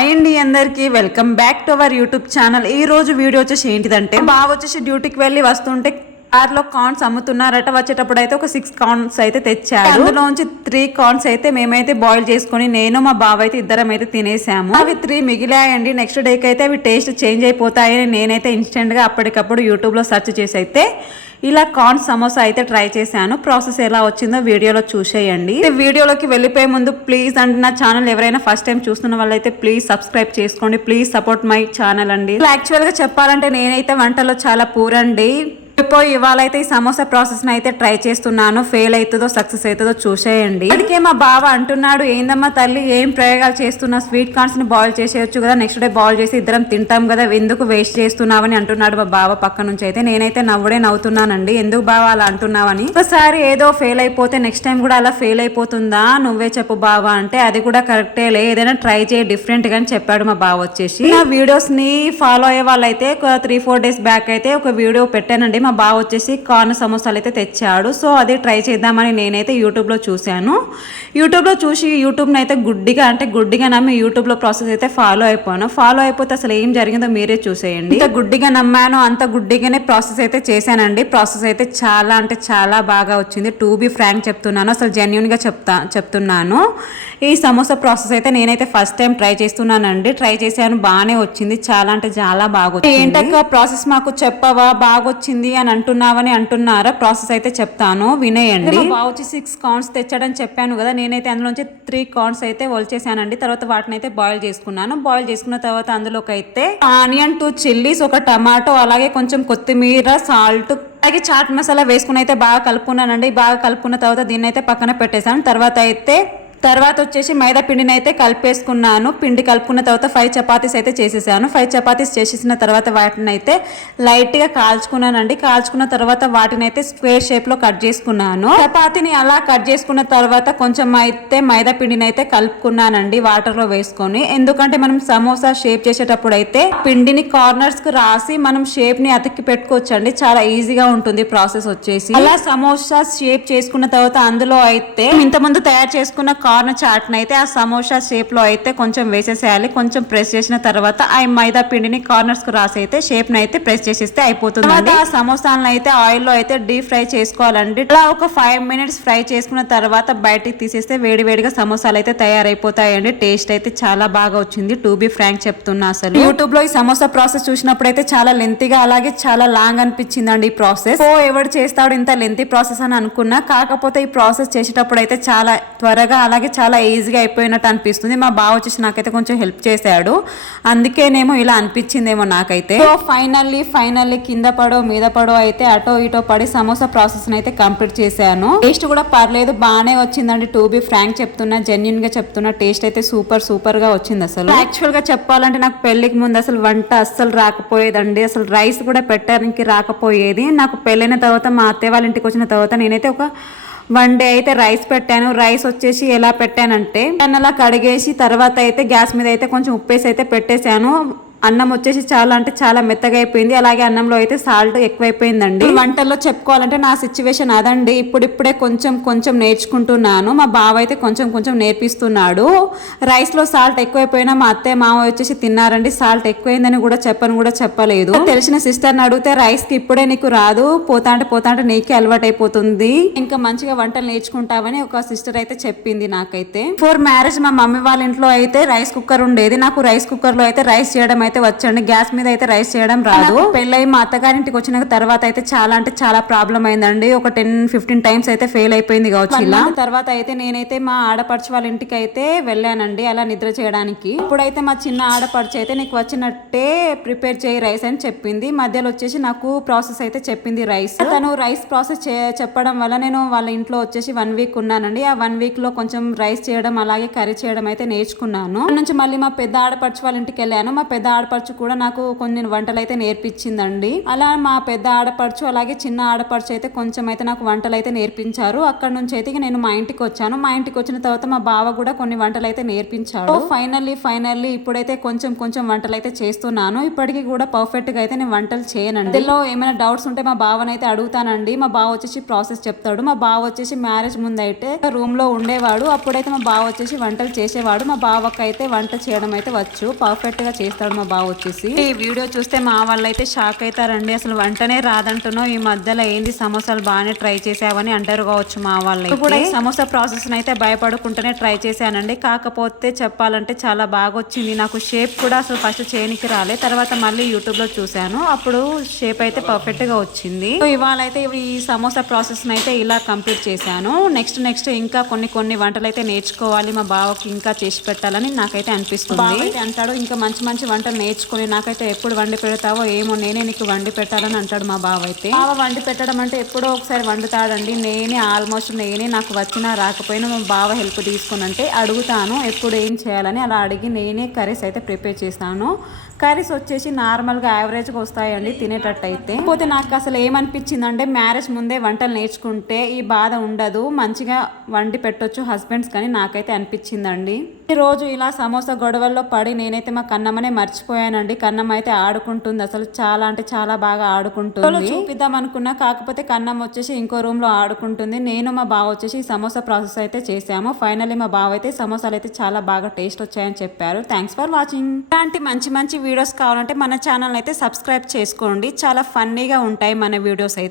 అండి అందరికి welcome back to our YouTube channel. ఈ రోజు వీడియో వచ్చేసి ఏంటిదంటే బావ వచ్చేసి డ్యూటీకి వెళ్ళి వస్తుంటే కార్లో కార్న్స్ అమ్ముతున్నారట. వచ్చేటప్పుడు అయితే ఒక 6 కార్న్స్ అయితే తెచ్చాడు. అందులోంచి 3 కార్న్స్ అయితే మేమైతే బాయిల్ చేసుకుని నేను మా బావ అయితే ఇద్దరం అయితే తినేసాము. అవి 3 మిగిలాయండి. నెక్స్ట్ డేకి అయితే అవి టేస్ట్ చేంజ్ అయిపోతాయని నేనైతే ఇన్స్టెంట్ గా అప్పటికప్పుడు యూట్యూబ్ లో సెర్చ్ చేసి అయితే ఇలా కార్న్ సమోసా అయితే ట్రై చేశాను. ప్రాసెస్ ఎలా వచ్చిందో వీడియోలో చూసేయండి. వీడియోలోకి వెళ్ళిపోయే ముందు ప్లీజ్ అండి నా ఛానల్ ఎవరైనా ఫస్ట్ టైం చూస్తున్న వాళ్ళైతే ప్లీజ్ సబ్స్క్రైబ్ చేసుకోండి. ప్లీజ్ సపోర్ట్ మై ఛానల్ అండి. యాక్చువల్ గా చెప్పాలంటే నేనైతే వంటలో చాలా పూరండి. ఇవాళ అయితే ఈ సమోసా ప్రాసెస్ అయితే ట్రై చేస్తున్నాను. ఫెయిల్ అవుతుందో సక్సెస్ అవుతుందో చూసేయండి. అందుకే మా బావ అంటున్నాడు, ఏందమ్మా తల్లి ఏం ప్రయోగాలు చేస్తున్నా, స్వీట్ కార్న్స్ ని బాయిల్ చేసేయచ్చు కదా, నెక్స్ట్ డే బాయిల్ చేసి ఇద్దరం తింటాం కదా, ఎందుకు వేస్ట్ చేస్తున్నావని అంటున్నాడు మా బావ పక్క నుంచి. అయితే నేనైతే నవ్వుతున్నానండి, ఎందుకు బావ అలా అంటున్నావని. ఒకసారి ఏదో ఫెయిల్ అయిపోతే నెక్స్ట్ టైం కూడా అలా ఫెయిల్ అయిపోతుందా, నువ్వే చెప్పు బావ అంటే అది కూడా కరెక్టే లే, ఏదైనా ట్రై చేయి డిఫరెంట్ గా అని చెప్పాడు మా బావ వచ్చేసి. నా వీడియోస్ ని ఫాలో అయ్యే వాళ్ళైతే 3-4 డేస్ బ్యాక్ అయితే ఒక వీడియో పెట్టానండి. మా బావ వచ్చేసి కార్న్ సమోసాలు అయితే తెచ్చాడు. సో అదే ట్రై చేద్దామని నేనైతే యూట్యూబ్లో చూశాను. యూట్యూబ్లో చూసి యూట్యూబ్ని అయితే గుడ్డిగా నమ్మి యూట్యూబ్లో ప్రాసెస్ అయితే ఫాలో అయిపోతే అసలు ఏం జరిగిందో మీరే చూసేయండి. ఇంత గుడ్డిగా నమ్మాను, అంత గుడ్డిగానే ప్రాసెస్ అయితే చేశానండి. ప్రాసెస్ అయితే చాలా అంటే చాలా బాగా వచ్చింది. టు బి ఫ్రాంక్ చెప్తున్నాను, అసలు జెన్యున్గా చెప్తున్నాను. ఈ సమోసా ప్రాసెస్ అయితే నేనైతే ఫస్ట్ టైం ట్రై చేస్తున్నానండి. ట్రై చేశాను, బాగానే వచ్చింది, చాలా అంటే చాలా బాగా వచ్చింది. ఏంటక్క ప్రాసెస్ మాకు చెప్పవా, బాగొచ్చింది అని అంటున్నారా? ప్రాసెస్ అయితే చెప్తాను, వినేయండి. బావ వచ్చి 6 కార్న్స్ తెచ్చాడని చెప్పాను కదా, నేనైతే అందులోంచి 3 కార్న్స్ అయితే వల్చేసానండి. తర్వాత వాటిని అయితే బాయిల్ చేసుకున్నాను. బాయిల్ చేసుకున్న తర్వాత అందులోకి అయితే ఆనియన్, 2 చిల్లీస్, ఒక టమాటో, అలాగే కొంచెం కొత్తిమీర, సాల్ట్, అలాగే చాట్ మసాలా వేసుకుని అయితే బాగా కలుపుకున్నానండి. బాగా కలుపుకున్న తర్వాత దీన్ని అయితే పక్కన పెట్టేశాను. తర్వాత వచ్చేసి మైదా పిండిని అయితే కలిపేసుకున్నాను. పిండి కలుపుకున్న తర్వాత 5 చపాతీస్ అయితే చేసేసాను. 5 చపాతీస్ చేసేసిన తర్వాత వాటిని అయితే లైట్గా కాల్చుకున్నానండి. కాల్చుకున్న తర్వాత వాటిని అయితే స్క్వేర్ షేప్లో కట్ చేసుకున్నాను. చపాతీని అలా కట్ చేసుకున్న తర్వాత కొంచెం అయితే మైదా పిండిని అయితే కలుపుకున్నానండి వాటర్లో వేసుకొని. ఎందుకంటే మనం సమోసా షేప్ చేసేటప్పుడు అయితే పిండిని కార్నర్స్కి రాసి మనం షేప్ని అతికి పెట్టుకోవచ్చండి. చాలా ఈజీగా ఉంటుంది ప్రాసెస్ వచ్చేసి. అలా సమోసా షేప్ చేసుకున్న తర్వాత అందులో అయితే ఇంతకుముందు తయారు చేసుకున్న కార్న్ చాట్ అయితే ఆ సమోసా షేప్ లో అయితే కొంచెం వేసేసేయాలి. కొంచెం ప్రెస్ చేసిన తర్వాత ఆ మైదా పిండిని కార్నర్స్ కు రాసి అయితే షేప్ ని అయితే ప్రెస్ చేసేస్తే అయిపోతుంది. ఆ సమోసాలను అయితే ఆయిల్ లో అయితే డీప్ ఫ్రై చేసుకోవాలండి. అలా ఒక 5 మినిట్స్ ఫ్రై చేసుకున్న తర్వాత బయటికి తీసేస్తే వేడివేడిగా సమోసాలు అయితే తయారైపోతాయండి. టేస్ట్ అయితే చాలా బాగా వచ్చింది. టు బి ఫ్రాంక్ చెప్తున్నా, అసలు యూట్యూబ్ లో ఈ సమోసా ప్రాసెస్ చూసినప్పుడు అయితే చాలా లెంతీగా అలాగే చాలా లాంగ్ అనిపించిందండి ఈ ప్రాసెస్. ఎవడు చేస్తాడు ఇంత లెంతీ ప్రాసెస్ అని అనుకున్నా. కాకపోతే ఈ ప్రాసెస్ చేసేటప్పుడు అయితే చాలా త్వరగా అలాగే చాలా ఈజీగా అయిపోయినట్టు అనిపిస్తుంది. మా బావ వచ్చేసి నాకైతే కొంచెం హెల్ప్ చేశాడు, అందుకేనేమో ఇలా అనిపించిందేమో నాకైతే. సో ఫైనల్లీ కింద పడో మీద పడో అయితే అటో ఇటో పడి సమోసా ప్రాసెస్ అయితే కంప్లీట్ చేశాను. టేస్ట్ కూడా పర్లేదు, బాగానే వచ్చిందండి. టు బి ఫ్రాంక్ చెప్తున్నా, జెన్యున్ గా చెప్తున్నా, టేస్ట్ అయితే సూపర్ గా వచ్చింది. అసలు యాక్చువల్ గా చెప్పాలంటే నాకు పెళ్లికి ముందు అసలు వంట అస్సలు రాకపోయేదండి. అసలు రైస్ కూడా పెట్టడానికి రాకపోయేది. నాకు పెళ్ళైన తర్వాత మా అత్తయ్య వాళ్ళ ఇంటికి వచ్చిన తర్వాత నేనైతే ఒక 1 డే అయితే రైస్ పెట్టాను. రైస్ వచ్చేసి ఎలా పెట్టానంటే అలా కడిగేసి తర్వాత అయితే గ్యాస్ మీద అయితే కొంచెం ఉప్పేసి అయితే పెట్టేశాను. అన్నం వచ్చేసి చాలా అంటే చాలా మెత్తగా అయిపోయింది. అలాగే అన్నంలో అయితే సాల్ట్ ఎక్కువైపోయిందండి. వంటల్లో చెప్పుకోవాలంటే నా సిచ్యువేషన్ అదండి. ఇప్పుడిప్పుడే కొంచెం నేర్చుకుంటున్నాను. మా బావ అయితే కొంచెం నేర్పిస్తున్నాడు. రైస్ లో సాల్ట్ ఎక్కువైపోయినా మా అత్తయ్య మామ వచ్చేసి తిన్నారండి. సాల్ట్ ఎక్కువైందని కూడా చెప్పలేదు. తెలిసిన సిస్టర్ని అడిగితే రైస్ కి ఇప్పుడే నీకు రాదు, పోతా అంటే నీకే అలవాటు అయిపోతుంది, ఇంకా మంచిగా వంటలు నేర్చుకుంటావని ఒక సిస్టర్ అయితే చెప్పింది నాకైతే. ఫోర్ మ్యారేజ్ మా మమ్మీ వాళ్ళ ఇంట్లో అయితే రైస్ కుక్కర్ ఉండేది. నాకు రైస్ కుక్కర్ లో అయితే రైస్ చేయడం అయితే వచ్చండి. గ్యాస్ మీద అయితే రైస్ చేయడం రాదు. పెళ్ళై మా అత్తగారింటికి వచ్చిన తర్వాత అయితే చాలా అంటే చాలా ప్రాబ్లం అయిందండి. ఒక 10-15 టైమ్స్ అయితే ఫెయిల్ అయిపోయింది కావచ్చు. ఇలా తర్వాత అయితే నేనైతే మా ఆడపడుచు వాళ్ళ ఇంటికి అయితే వెళ్ళానండి అలా నిద్ర చేయడానికి. ఇప్పుడైతే మా చిన్న ఆడపడుచు అయితే నీకు వచ్చినట్టే ప్రిపేర్ చేయి రైస్ అని చెప్పింది. మధ్యలో వచ్చేసి నాకు ప్రాసెస్ అయితే చెప్పింది రైస్. తను రైస్ ప్రాసెస్ చెప్పడం వల్ల నేను వాళ్ళ ఇంట్లో వచ్చేసి 1 వీక్ ఉన్నానండి. ఆ 1 వీక్ లో కొంచెం రైస్ చేయడం అలాగే కర్రీ చేయడం అయితే నేర్చుకున్నాను. నుంచి మళ్ళీ మా పెద్ద ఆడపడుచు వాళ్ళ ఇంటికి వెళ్ళాను. మా పెద్ద ఆడపడుచు కూడా నాకు కొన్ని వంటలు అయితే నేర్పించిందండి. అలా మా పెద్ద ఆడపడుచు అలాగే చిన్న ఆడపడుచు అయితే కొంచెం అయితే నాకు వంటలు అయితే నేర్పించారు. అక్కడ నుంచి అయితే నేను మా ఇంటికి వచ్చాను. మా ఇంటికి వచ్చిన తర్వాత మా బావ కూడా కొన్ని వంటలు అయితే నేర్పించాడు. ఫైనల్లీ ఇప్పుడైతే కొంచెం వంటలు అయితే చేస్తున్నాను. ఇప్పటికీ కూడా పర్ఫెక్ట్ గా అయితే నేను వంటలు చేయనండి. ఇందులో ఏమైనా డౌట్స్ ఉంటే మా బావనైతే అడుగుతానండి. మా బావ వచ్చేసి ప్రాసెస్ చెప్తాడు. మా బావ వచ్చేసి మ్యారేజ్ ముందు అయితే రూమ్ లో ఉండేవాడు. అప్పుడైతే మా బావ వచ్చేసి వంటలు చేసేవాడు. మా బావకి అయితే వంట చేయడం అయితే వచ్చు, పర్ఫెక్ట్ గా చేస్తాడు మా బావ వచ్చేసి. ఈ వీడియో చూస్తే మా వాళ్ళు అయితే షాక్ అవుతారండి. అసలు వంటనే రాదంటున్నావు, ఈ మధ్యలో ఏంది సమోసాలు బాగానే ట్రై చేసావని అంటారు కావచ్చు మా వాళ్ళు కూడా. ఈ సమోసా ప్రాసెస్ అయితే భయపడుకుంటూనే ట్రై చేశానండి. కాకపోతే చెప్పాలంటే చాలా బాగా వచ్చింది. నాకు షేప్ కూడా అసలు ఫస్ట్ చేయనికి రాలే, తర్వాత మళ్ళీ యూట్యూబ్ లో చూసాను, అప్పుడు షేప్ అయితే పర్ఫెక్ట్ గా వచ్చింది. ఇవాళ అయితే ఈ సమోసా ప్రాసెస్ అయితే ఇలా కంప్లీట్ చేశాను. నెక్స్ట్ ఇంకా కొన్ని వంటలు అయితే నేర్చుకోవాలి, మా బావకి ఇంకా చేసి పెట్టాలని నాకైతే అనిపిస్తుంది. బావ అయితే అంటాడు ఇంకా మంచి వంటలు నేర్చుకొని నాకైతే ఎప్పుడు వండి పెడతావో ఏమో, నేనే నీకు వండి పెట్టాలని అంటాడు మా బావ అయితే. బావ వండి పెట్టడం అంటే ఎప్పుడో ఒకసారి వండుతాడండి. ఆల్మోస్ట్ నేనే నాకు వచ్చినా రాకపోయినా మా బావ హెల్ప్ తీసుకుని అంటే అడుగుతాను ఎప్పుడు ఏం చేయాలని. అలా అడిగి నేనే కర్రీస్ అయితే ప్రిపేర్ చేస్తాను. కర్రీస్ వచ్చేసి నార్మల్గా యావరేజ్గా వస్తాయండి తినేటట్టు అయితే. కాకపోతే నాకు అసలు ఏమనిపించిందంటే మ్యారేజ్ ముందే వంటలు నేర్చుకుంటే ఈ బాధ ఉండదు, మంచిగా వండి పెట్టొచ్చు హస్బెండ్స్ కానీ నాకైతే అనిపించిందండి. ఈ రోజు ఇలా సమోసా గొడవల్లో పడి నేనైతే మా కన్నమ్మనే మర్చిపోయానండి. కన్నమ్మ అయితే ఆడుకుంటుంది, అసలు చాలా అంటే చాలా బాగా ఆడుకుంటుంది. చూపిద్దాం అనుకున్నా, కాకపోతే కన్నమ్మ వచ్చేసి ఇంకో రూమ్ లో ఆడుకుంటుంది. నేను మా బావ వచ్చేసి సమోసా ప్రాసెస్ అయితే చేసాము. ఫైనల్లీ మా బావ అయితే సమోసాలు అయితే చాలా బాగా టేస్ట్ వచ్చాయని చెప్పారు. Thanks for watching. ఇలాంటి మంచి వీడియోస్ కావాలంటే మన ఛానల్ అయితే సబ్స్క్రైబ్ చేసుకోండి. చాలా ఫన్నీగా ఉంటాయి మన వీడియోస్ అయితే.